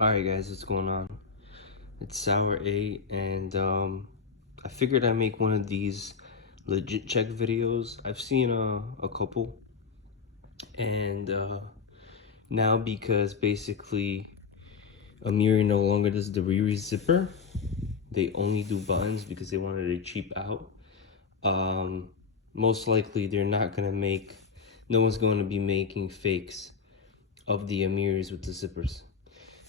Alright guys, what's going on? It's Sour 8 and I figured I'd make one of these legit check videos. I've seen a couple and now because basically AMIRI no longer does the Riri zipper, they only do buttons because they wanted to cheap out. Most likely they're not gonna make, no one's going to be making fakes of the AMIRIs with the zippers.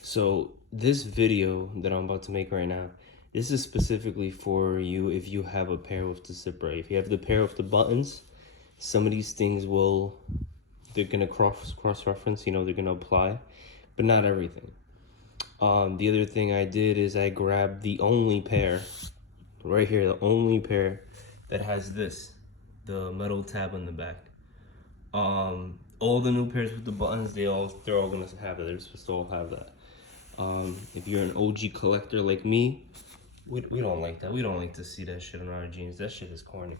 So this video that I'm about to make right now, this is specifically for you if you have a pair with the zipper. If you have the pair with the buttons, some of these things they're gonna cross-reference, you know, they're gonna apply, but not everything. The other thing I did is I grabbed the only pair, right here, the only pair that has this, the metal tab on the back. All the new pairs with the buttons, they're all gonna have that. They're supposed to all have that. If you're an OG collector like me, we don't like that. We don't like to see that shit on our jeans. That shit is corny.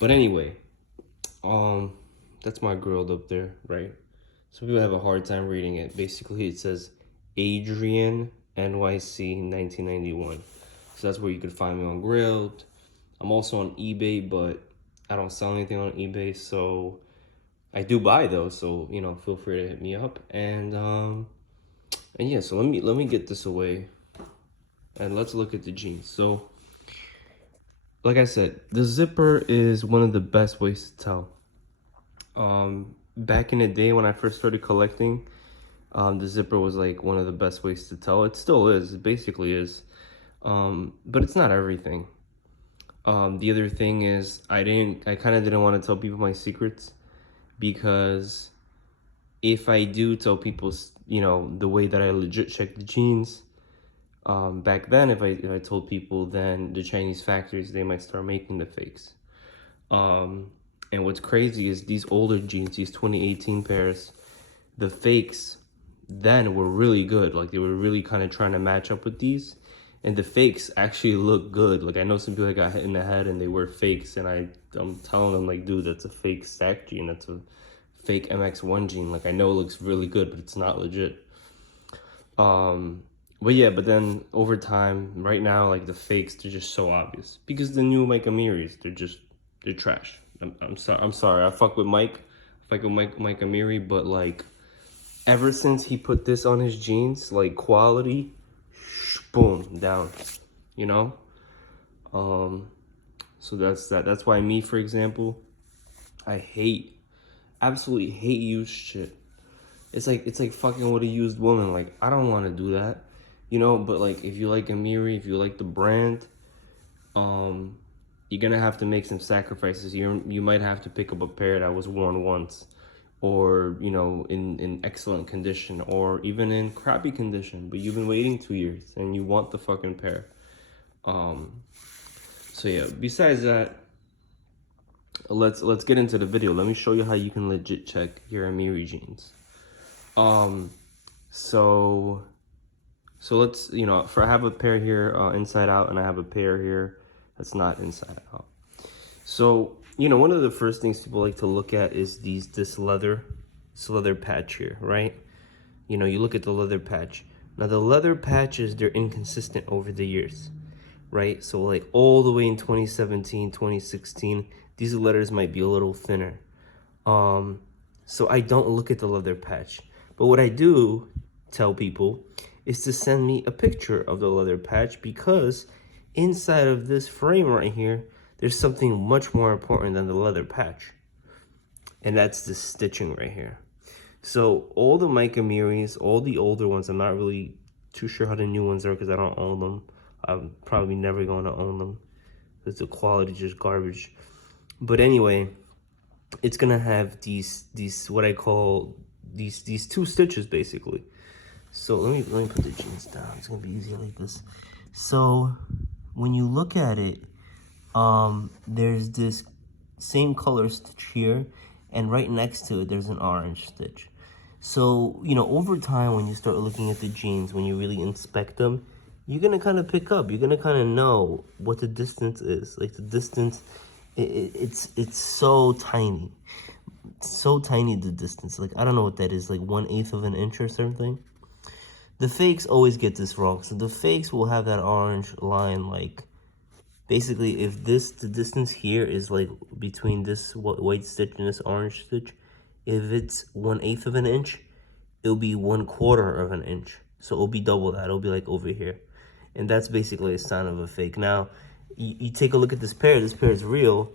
But anyway, that's my grilled up there, right? Some people have a hard time reading it. Basically, it says Adrian NYC 1991. So that's where you could find me on Grilled. I'm also on eBay, but I don't sell anything on eBay, so I do buy though. So you know, feel free to hit me up. And yeah, so let me get this away and let's look at the jeans. So like I said, the zipper is one of the best ways to tell. Back in the day when I first started collecting, the zipper was like one of the best ways to tell. It still is, it basically is. But it's not everything. The other thing is I kind of didn't want to tell people my secrets, because if I do tell people, you know, the way that I legit check the jeans, back then, if I told people, then the Chinese factories, they might start making the fakes. And what's crazy is these older jeans, these 2018 pairs, the fakes then were really good. Like they were really kind of trying to match up with these, and the fakes actually look good. Like I know some people that got hit in the head and they wear fakes, and I'm telling them like, dude, that's a fake stack jean. That's a fake MX1 jean. Like I know it looks really good, but it's not legit. But yeah, but then over time, right now, like the fakes, they're just so obvious because the new Mike AMIRIs, they're trash. I'm sorry. I fuck with Mike, Mike AMIRI, but like ever since he put this on his jeans, like quality, boom, down, you know. So that's that. That's why me, for example, I absolutely hate used shit. It's like fucking with a used woman. Like I don't want to do that, you know. But like if you like AMIRI, if you like the brand, you're gonna have to make some sacrifices. You might have to pick up a pair that was worn once, or you know, in excellent condition, or even in crappy condition, but you've been waiting 2 years and you want the fucking pair. So yeah, besides that, let's get into the video. Let me show you how you can legit check your AMIRI jeans. So let's, you know, I have a pair here inside out, and I have a pair here that's not inside out. So, you know, one of the first things people like to look at is this leather patch here, right? You know, you look at the leather patch. Now the leather patches, they're inconsistent over the years, right? So like all the way in 2017, 2016, these letters might be a little thinner. So I don't look at the leather patch. But what I do tell people is to send me a picture of the leather patch, because inside of this frame right here, there's something much more important than the leather patch. And that's the stitching right here. So all the Mike AMIRIs, all the older ones, I'm not really too sure how the new ones are because I don't own them. I'm probably never going to own them because the quality is just garbage. But anyway, it's gonna have these what I call these two stitches basically. So let me put the jeans down. It's gonna be easier like this. So when you look at it, there's this same color stitch here, and right next to it there's an orange stitch. So, you know, over time when you start looking at the jeans, when you really inspect them, you're gonna kind of pick up, you're gonna kind of know what the distance is. Like the distance, it's so tiny. It's so tiny, the distance. Like I don't know what that is, like 1/8 of an inch or something. The fakes always get this wrong. So the fakes will have that orange line, like, basically if the distance here is like between this white stitch and this orange stitch, if it's 1/8 of an inch, it'll be 1/4 of an inch. So it'll be double that. It'll be like over here. And that's basically a sign of a fake. Now, you take a look at this pair. This pair is real,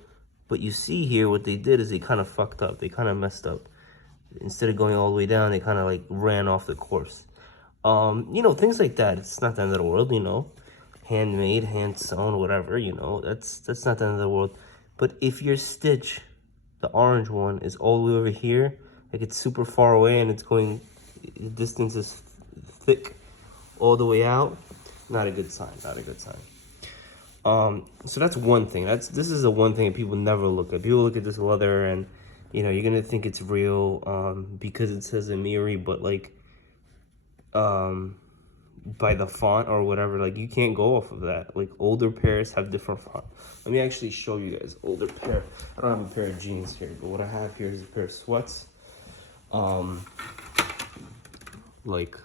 but you see here what they did is they kind of fucked up. They kind of messed up. Instead of going all the way down, they kind of like ran off the course. You know, things like that. It's not the end of the world, you know. Handmade, hand sewn, whatever, you know. That's not the end of the world. But if your stitch, the orange one, is all the way over here, like it's super far away and it's going, the distance is thick all the way out, not a good sign, not a good sign. So that's one thing. This is the one thing that people never look at. People look at this leather and, you know, you're gonna think it's real because it says AMIRI, but like by the font or whatever, like you can't go off of that. Like older pairs have different font. Let me actually show you guys older pair. I don't have a pair of jeans here, but what I have here is a pair of sweats. Like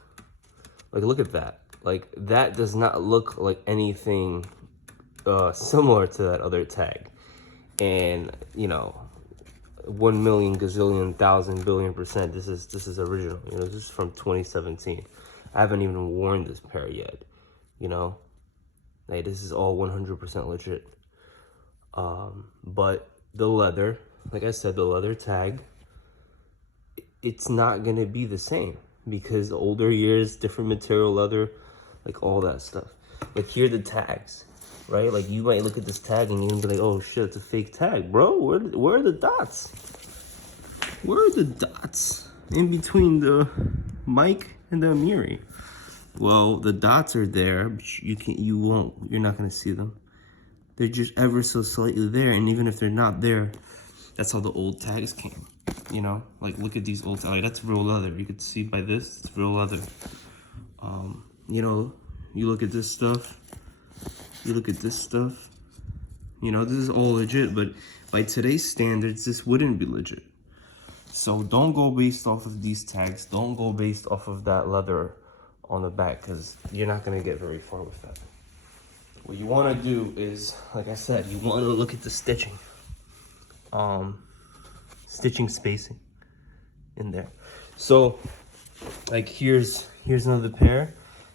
look at that. Like that does not look like anything similar to that other tag. And you know, 1,000,000 gazillion thousand billion percent, this is original. You know, this is from 2017. I haven't even worn this pair yet, you know. Like this is all 100% legit. But the leather, like I said, the leather tag, it's not gonna be the same because the older years, different material leather, like all that stuff. Like here are the tags, right? Like you might look at this tag and you're gonna be like, oh shit, it's a fake tag, bro. Where are the dots? Where are the dots in between the mic and the AMIRI? Well, the dots are there, but you're not gonna see them. They're just ever so slightly there, and even if they're not there, that's how the old tags came. You know, like look at these old tags. Like, that's real leather. You could see by this, it's real leather. You know, you look at this stuff. You look at this stuff. You know, this is all legit, but by today's standards, this wouldn't be legit. So don't go based off of these tags. Don't go based off of that leather on the back because you're not going to get very far with that. What you want to do is, like I said, you want to look at the stitching. Stitching spacing in there. So, like here's another pair.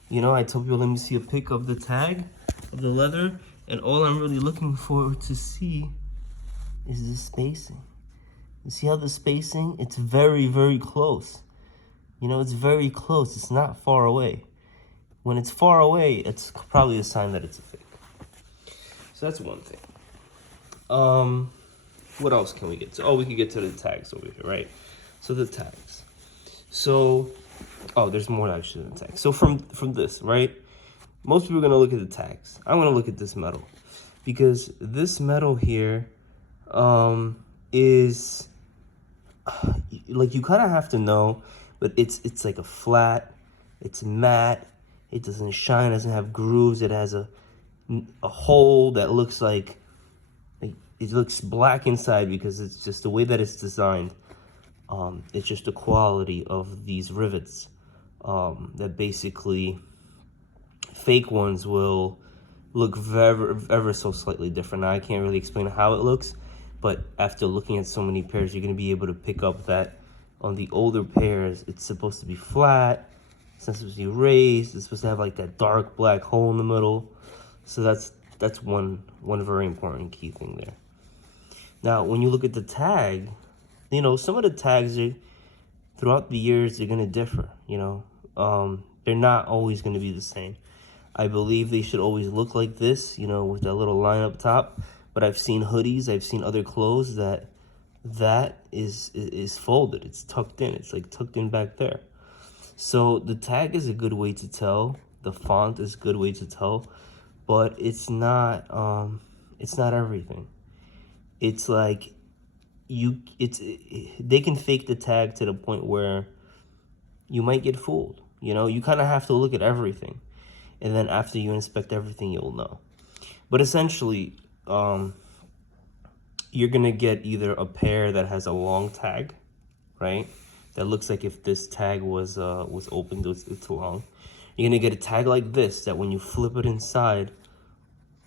You know, I told people let me see a pic of the tag of the leather, and all I'm really looking for to see is the spacing. You see how the spacing? It's very, very close. You know, it's very close. It's not far away. When it's far away, it's probably a sign that it's a fake. So that's one thing. What else can we get to? Oh, we can get to the tags over here, right? So the tags. So, oh, there's more actually than the tags. So from this, right? Most people are gonna look at the tags. I'm gonna look at this metal because this metal here is like you kind of have to know, but it's like a flat, it's matte, it doesn't shine, doesn't have grooves, it has a hole that looks like it looks black inside because it's just the way that it's designed. It's just the quality of these rivets that basically fake ones will look ever so slightly different. Now, I can't really explain how it looks, but after looking at so many pairs, you're going to be able to pick up that on the older pairs, it's supposed to be flat, it's not supposed to be raised, it's supposed to have like that dark black hole in the middle. So that's one very important key thing there. Now, when you look at the tag, you know, some of the tags are, throughout the years, they're going to differ, you know. They're not always going to be the same. I believe they should always look like this, you know, with that little line up top. But I've seen hoodies, I've seen other clothes that is folded. It's tucked in. It's like tucked in back there. So the tag is a good way to tell. The font is a good way to tell. But it's not everything. It's like they can fake the tag to the point where you might get fooled. You know, you kind of have to look at everything. And then after you inspect everything, you'll know. But essentially, you're going to get either a pair that has a long tag, right? that looks like if this tag was opened, it's long. You're gonna get a tag like this that when you flip it inside,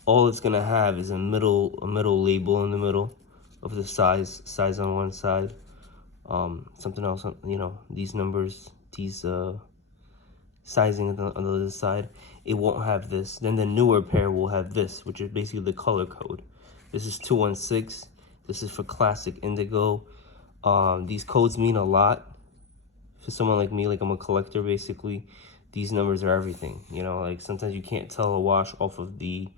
all it's gonna have is a middle label in the middle of the size on one side, something else on, you know, these numbers, these sizing on the other side. It won't have this. Then the newer pair will have this, which is basically the color code. This is 216. This is for classic indigo. These codes mean a lot for someone like me. Like, I'm a collector basically. These numbers are everything, you know. Like, sometimes you can't tell a wash off of the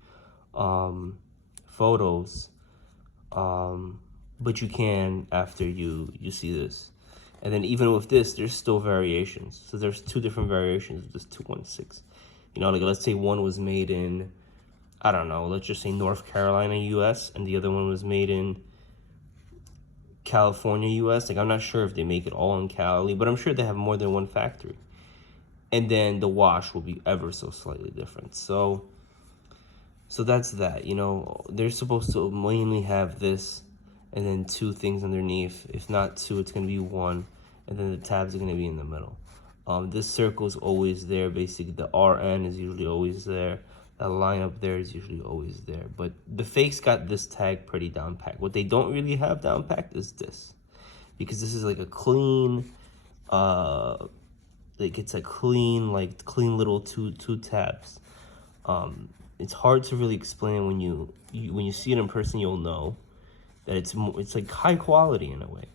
photos, but you can after you see this. And then even with this, there's still variations. So there's 2 different variations of this 216. You know, like, let's say one was made in, I don't know, let's just say North Carolina, US, and the other one was made in California, US. Like, I'm not sure if they make it all in Cali, but I'm sure they have more than one factory. And then the wash will be ever so slightly different. So that's that. You know, they're supposed to mainly have this and then 2 things underneath. If not 2, it's going to be 1, and then the tabs are going to be in the middle. This circle is always there. Basically, the RN is usually always there. That line up there is usually always there. But the fakes got this tag pretty down packed. What they don't really have down packed is this, because this is like a clean, like, it's a clean little two tabs. It's hard to really explain. When you see it in person, you'll know that it's like high quality in a way.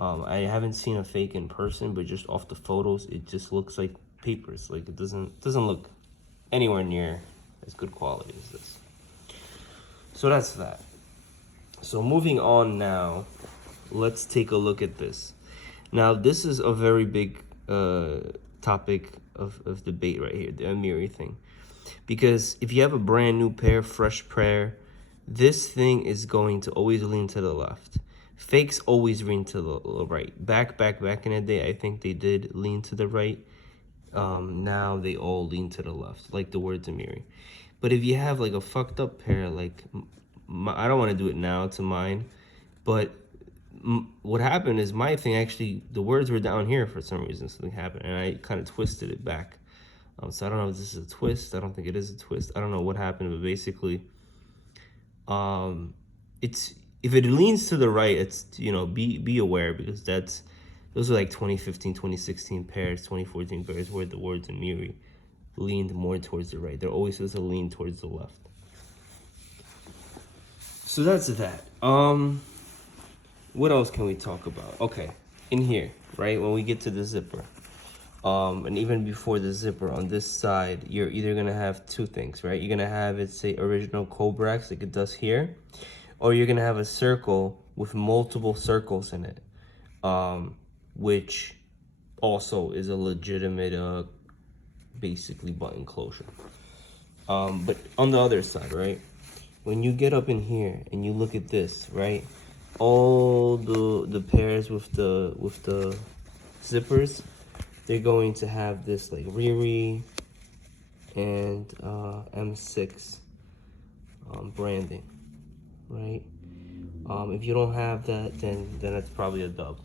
I haven't seen a fake in person, but just off the photos, it just looks like papers. Like, it doesn't look anywhere near as good quality as this. So that's that. So moving on now, let's take a look at this. Now, this is a very big topic of debate right here, the AMIRI thing. Because if you have a brand new pair, fresh pair, this thing is going to always lean to the left. Fakes always lean to the right. Back in the day, I think they did lean to the right. Now they all lean to the left, like the word AMIRI. But if you have like a fucked up pair, like I don't want to do it now to mine, but what happened is my thing actually, the words were down here for some reason. Something happened, and I kind of twisted it back. So I don't know if this is a twist. I don't think it is a twist. I don't know what happened, but basically, it's, if it leans to the right, it's, you know, be aware, because those are like 2015, 2016 pairs, 2014 pairs where the words AMIRI leaned more towards the right. They're always supposed to lean towards the left. So that's that. What else can we talk about? Okay, in here, right, when we get to the zipper, and even before the zipper, on this side, you're either gonna have 2 things, right? You're gonna have it say original Cobrax, like it does here, or you're gonna have a circle with multiple circles in it, which also is a legitimate, basically button closure. But on the other side, right, when you get up in here and you look at this, right, all the pairs with the zippers, they're going to have this like AMIRI and M6 branding, right? If you don't have that, then that's probably a dub.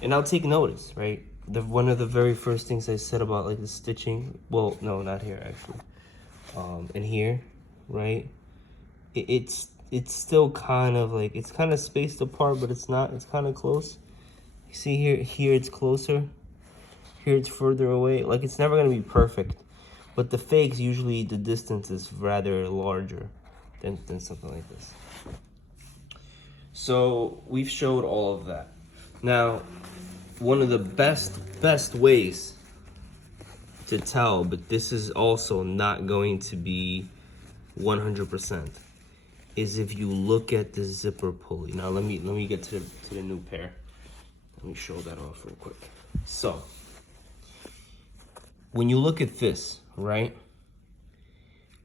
And I'll take notice, right? One of the very first things I said about like the stitching, well, no, not here actually, and here, right? It's still kind of like, it's kind of spaced apart, but it's not. It's kind of close. You see here it's closer. Here it's further away. Like, it's never gonna be perfect, but the fakes, usually the distance is rather larger than something like this. So we've showed all of that. Now, one of the best ways to tell, but this is also not going to be 100%, is if you look at the zipper pulley. Now let me get to the new pair. Let me show that off real quick. So when you look at this, right,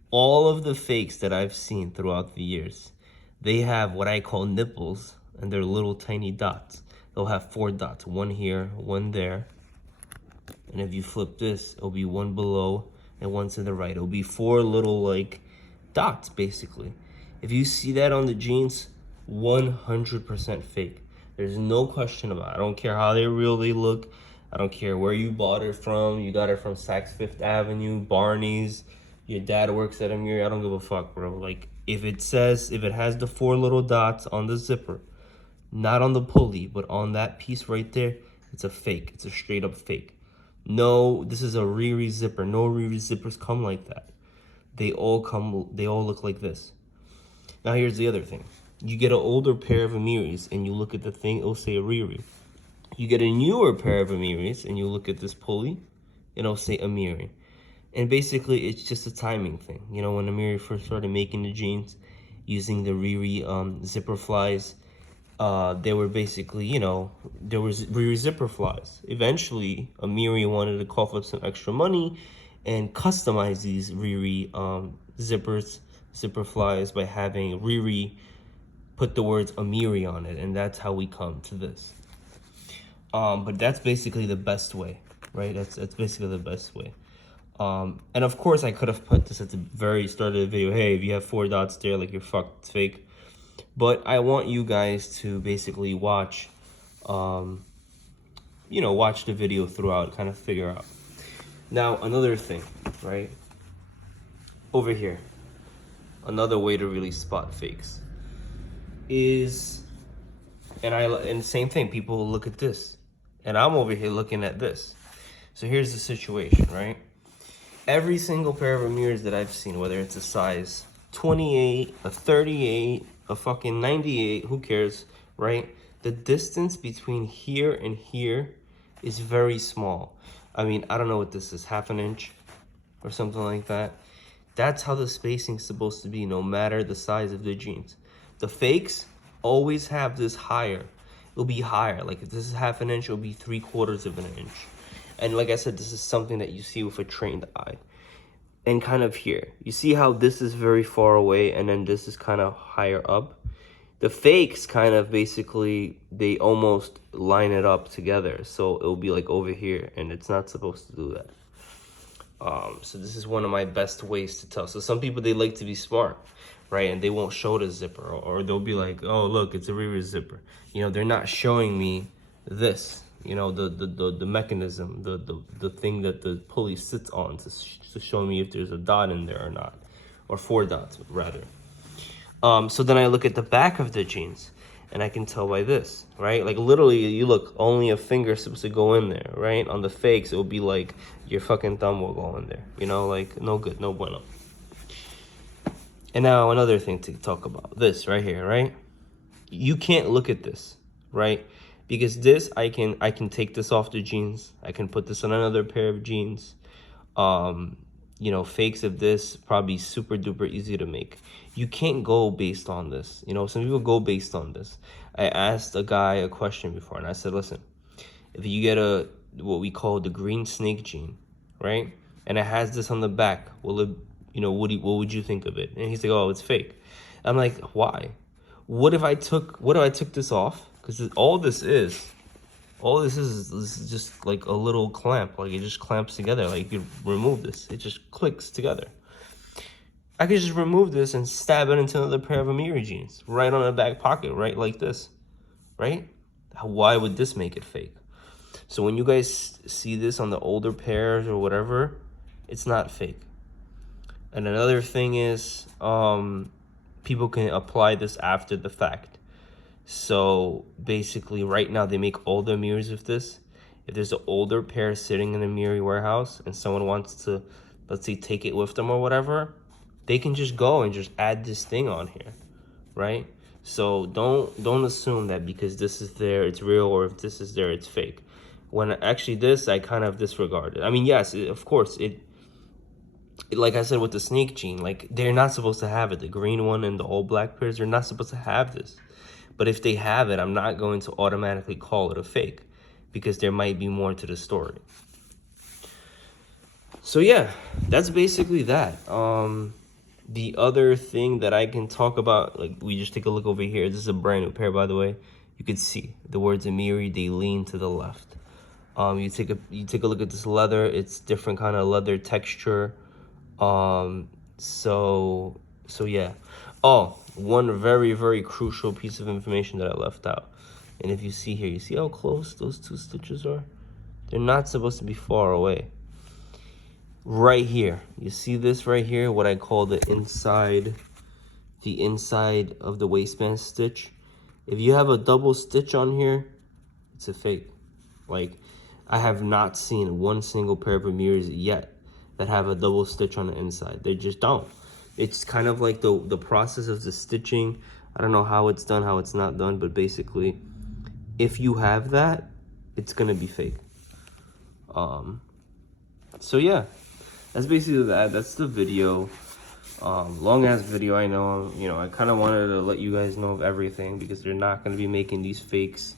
all of the fakes that I've seen throughout the years, they have what I call nipples, and they're little tiny dots. They'll have 4 dots, 1 here, 1 there. And if you flip this, it'll be 1 below and 1 to the right. It'll be 4 little like dots, basically. If you see that on the jeans, 100% fake. There's no question about it. I don't care how real they look. I don't care where you bought it from. You got it from Saks Fifth Avenue, Barney's. Your dad works at AMIRI. I don't give a fuck, bro. Like, if it has the 4 little dots on the zipper, not on the pulley, but on that piece right there, it's a fake. It's a straight up fake. No, this is a AMIRI zipper. No AMIRI zippers come like that. They all look like this. Now here's the other thing. You get an older pair of AMIRIs and you look at the thing, it'll say AMIRI. You get a newer pair of AMIRIs and you look at this pulley, it'll say AMIRI. And basically it's just a timing thing. You know, when AMIRI first started making the jeans using the AMIRI zipper flies, they were basically, you know, there was AMIRI zipper flies. Eventually, AMIRI wanted to cough up some extra money and customize these AMIRI zipper flies by having AMIRI put the words AMIRI on it, and that's how we come to this. But that's basically the best way, right? That's basically the best way. And of course, I could have put this at the very start of the video. Hey, if you have 4 dots there, like, you're fucked, it's fake. But I want you guys to basically watch, you know, watch the video throughout, kind of figure out. Now, another thing, right? Over here, another way to really spot fakes is, and same thing, people will look at this, and I'm over here looking at this. So here's the situation, right? Every single pair of AMIRIs that I've seen, whether it's a size 28, a 38, a fucking 98, who cares, right? The distance between here and here is very small. I mean, I don't know what this is, half an inch or something like that. That's how the spacing's supposed to be, no matter the size of the jeans. The fakes always have this higher. It'll be higher. Like, if this is half an inch, it'll be 3/4 of an inch. And like I said, this is something that you see with a trained eye. And kind of here, you see how this is very far away and then this is kind of higher up? The fakes kind of basically, they almost line it up together. So it'll be like over here, and it's not supposed to do that. So this is one of my best ways to tell. So some people, they like to be smart, right? And they won't show the zipper, or they'll be like, oh, look, it's a reverse zipper. You know, they're not showing me this, you know, the mechanism, the thing that the pulley sits on to show me if there's a dot in there or not, or 4 dots rather. So then I look at the back of the jeans and I can tell by this, right? Like, literally, you look, only a finger is supposed to go in there, right? On the fakes, it will be like your fucking thumb will go in there, you know, like, no good, no bueno. And now another thing to talk about, this right here, right? You can't look at this, right? Because this, I can take this off the jeans. I can put this on another pair of jeans. You know, fakes of this, probably super duper easy to make. You can't go based on this. You know, some people go based on this. I asked a guy a question before, and I said, listen, if you get what we call the green snake jean, right? And it has this on the back, will it, you know, what would you think of it? And he's like, oh, it's fake. I'm like, why? What if I took this off? Because all this is just like a little clamp. Like, it just clamps together. Like, you remove this, it just clicks together. I could just remove this and stab it into another pair of AMIRI jeans, right on the back pocket, right like this, right? Why would this make it fake? So when you guys see this on the older pairs or whatever, it's not fake. And another thing is, people can apply this after the fact. So basically, right now they make all the AMIRIs with this. If there's an older pair sitting in a AMIRI warehouse and someone wants to, let's say, take it with them or whatever, they can just go and just add this thing on here, right? So don't assume that because this is there, it's real, or if this is there, it's fake. When actually this, I kind of disregarded. I mean, yes, of course, it, like I said with the snake jean, like, they're not supposed to have it. The green one and the all black pairs, they're not supposed to have this. But if they have it, I'm not going to automatically call it a fake because there might be more to the story. So yeah, that's basically that. The other thing that I can talk about, like, we just take a look over here. This is a brand new pair, by the way. You can see the words AMIRI, they lean to the left. You take a look at this leather. It's different kind of leather texture. So yeah. Oh, one very, very crucial piece of information that I left out. And if you see here, you see how close those two stitches are? They're not supposed to be far away. Right here, you see this right here, what I call the inside of the waistband stitch. If you have a double stitch on here, it's a fake. Like, I have not seen one single pair of AMIRIs yet that have a double stitch on the inside. They just don't. It's kind of like the process of the stitching. I don't know how it's done, how it's not done, but basically, if you have that, it's gonna be fake. So yeah, that's basically that. That's the video. Long ass video, I know. You know, I kind of wanted to let you guys know of everything because they're not going to be making these fakes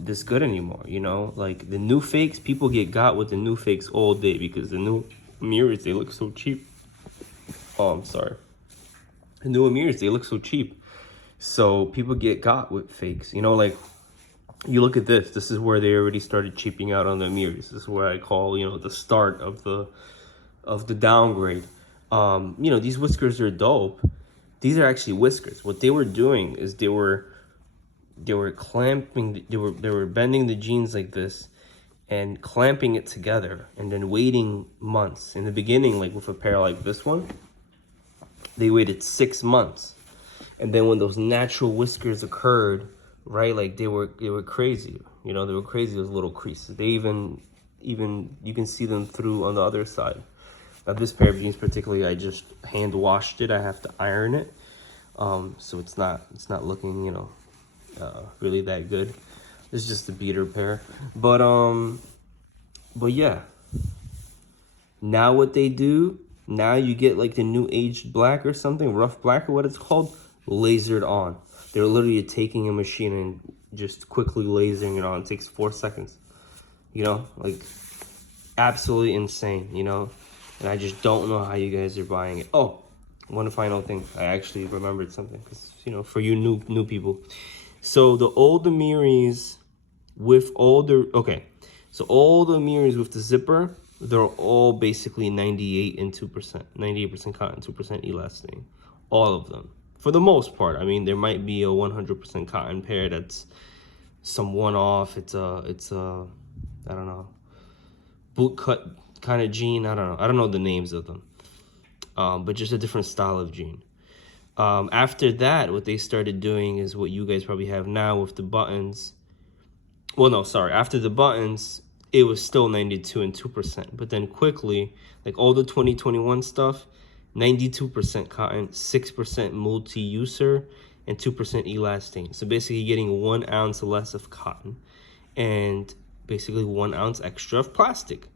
this good anymore. You know, like the new fakes, people got with the new fakes all day because the new AMIRIs, they look so cheap. Oh, I'm sorry. The new AMIRIs, they look so cheap, so people got with fakes. You know, like you look at this. This is where they already started cheaping out on the AMIRIs. This is where I call, you know, the start of the downgrade. You know, these whiskers are dope. These are actually whiskers. What they were doing is they were clamping, they were bending the jeans like this and clamping it together and then waiting months. In the beginning, like with a pair like this one, they waited 6 months. And then when those natural whiskers occurred, right, like they were crazy. You know, they were crazy, those little creases. They even you can see them through on the other side. Now this pair of jeans particularly, I just hand washed it. I have to iron it, so it's not looking, you know, really that good. It's just a beater pair, but yeah. Now what they do, now you get like the new aged black or something, rough black or what it's called, lasered on. They're literally taking a machine and just quickly lasering it on. It takes 4 seconds. You know, like absolutely insane. You know. And I just don't know how you guys are buying it. Oh, one final thing. I actually remembered something because, you know, for you new people. So the old AMIRIs with all the, okay. So all the AMIRIs with the zipper, they're all basically 98 and 2%. 98% cotton, 2% elastane. All of them. For the most part. I mean, there might be a 100% cotton pair that's some one-off. It's a, I don't know, boot cut kind of jean. I don't know the names of them, but just a different style of jean. After that, what they started doing is what you guys probably have now with the buttons. Well, no, sorry. After the buttons, it was still 92 and 2%, but then quickly, like all the 2021 stuff, 92% cotton, 6% multi-user, and 2% elastane. So basically getting 1 ounce less of cotton and basically 1 ounce extra of plastic.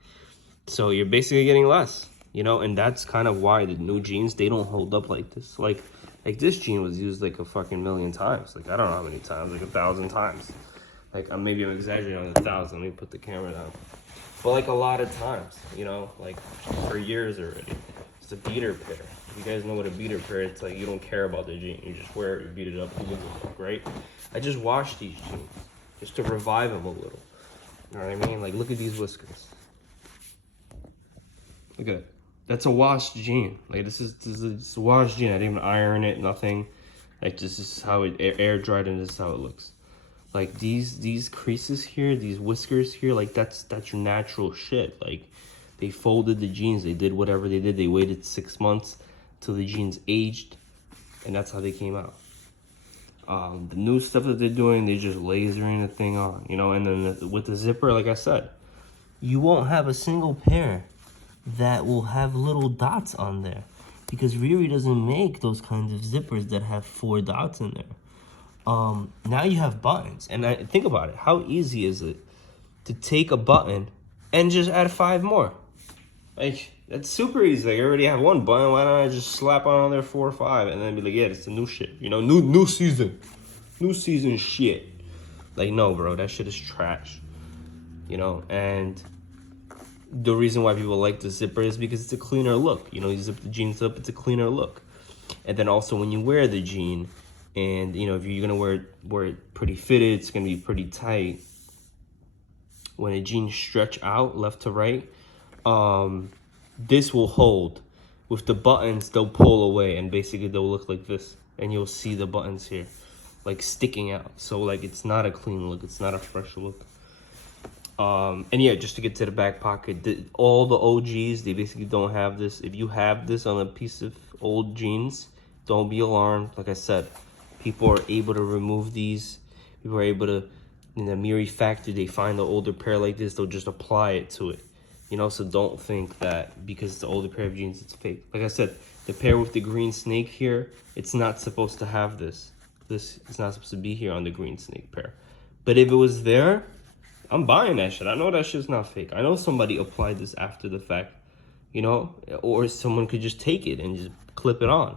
So you're basically getting less, you know, and that's kind of why the new jeans, they don't hold up like this. Like this jean was used like a fucking million times. Like, I don't know how many times, like 1,000 times. Like, maybe I'm exaggerating on 1,000. Let me put the camera down. But like a lot of times, you know, like for years already. It's a beater pair. If you guys know what a beater pair is, it's like you don't care about the jean. You just wear it, you beat it up, you give a fuck, right? I just washed these jeans just to revive them a little. You know what I mean? Like, look at these whiskers. Look at it. That's a washed jean. Like, this is a washed jean. I didn't even iron it, nothing. Like, this is how it air dried, and this is how it looks. Like, these creases here, these whiskers here, like that's your natural shit. Like, they folded the jeans. They did whatever they did. They waited 6 months till the jeans aged, and that's how they came out. The new stuff that they're doing, they're just lasering the thing on, you know. And then with the zipper, like I said, you won't have a single pair that will have little dots on there because AMIRI doesn't make those kinds of zippers that have 4 dots in there. Now you have buttons, and think about it. How easy is it to take a button and just add 5 more? Like, that's super easy. Like, I already have 1 button. Why don't I just slap on there 4 or 5 and then be like, yeah, it's the new shit. You know, new season shit. Like, no, bro, that shit is trash. You know, and the reason why people like the zipper is because it's a cleaner look. You know, you zip the jeans up, it's a cleaner look. And then also when you wear the jean, and you know, if you're gonna wear it pretty fitted, it's gonna be pretty tight. When a jean stretch out left to right, this will hold. With the buttons, they'll pull away, and basically they'll look like this, and you'll see the buttons here. like sticking out. So like it's not a clean look, it's not a fresh look. And yeah, just to get to the back pocket, all the OGs, they basically don't have this. If you have this on a piece of old jeans, don't be alarmed. Like I said, people are able to remove these. People are able to, in the AMIRI factory, they find an older pair like this, they'll just apply it to it. You know, so don't think that because it's an older pair of jeans, it's fake. Like I said, the pair with the green snake here, it's not supposed to have this. This is not supposed to be here on the green snake pair. But if it was there, I'm buying that shit. I know that shit's not fake. I know somebody applied this after the fact, you know, or someone could just take it and just clip it on.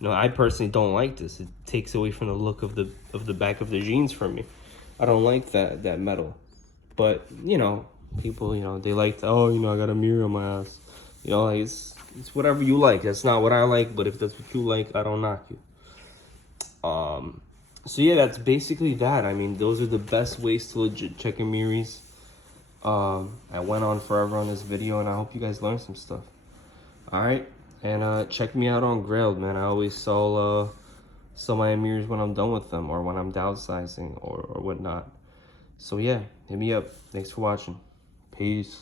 You know, I personally don't like this. It takes away from the look of the back of the jeans for me. I don't like that metal. But, you know, people, you know, they like, oh, you know, I got a mirror on my ass. You know, like it's whatever you like. That's not what I like, but if that's what you like, I don't knock you. So yeah, that's basically that. I mean, those are the best ways to legit check AMIRIs. I went on forever on this video, and I hope you guys learned some stuff. All right, and check me out on Grailed, man. I always sell my AMIRIs when I'm done with them, or when I'm downsizing, or whatnot. So yeah, hit me up. Thanks for watching. Peace.